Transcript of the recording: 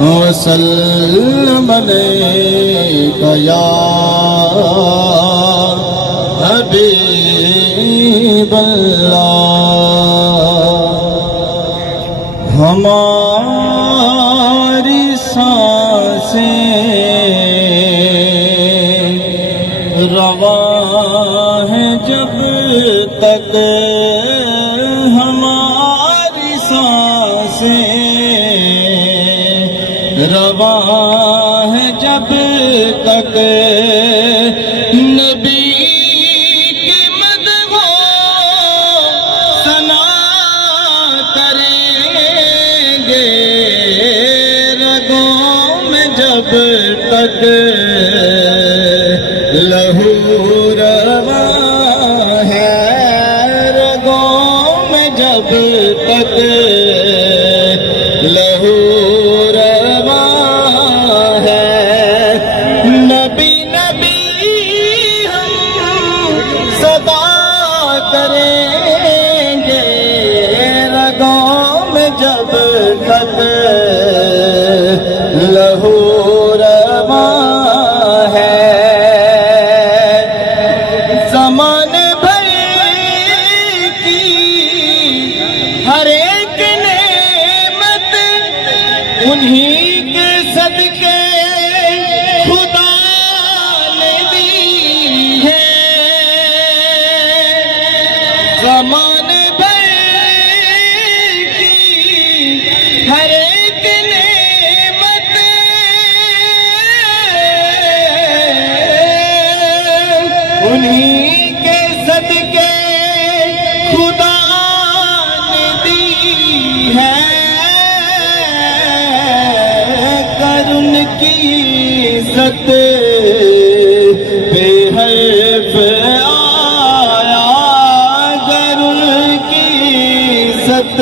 وسلم علیک یا حبیب اللہ۔ ہماری سانسیں رواں ہیں جب تک، ہماری سانسیں رواں ہے جب تک، نبی کی مدح و ثنا کریں گے رگوں میں جب تک لہو رواں ہے، رگوں میں جب تک لہو کریں گے رگوں میں جب تک لہو رواں ہے۔ زمانے بھر کی ہر ایک نعمت انہی کے صدقے خدا نے دی ہے۔ زمانے بھر کی ہر ایک نعمت انہی کے صدقے خدا نے دی ہے۔ کر ان کی عزت بے حرف آیا، عزت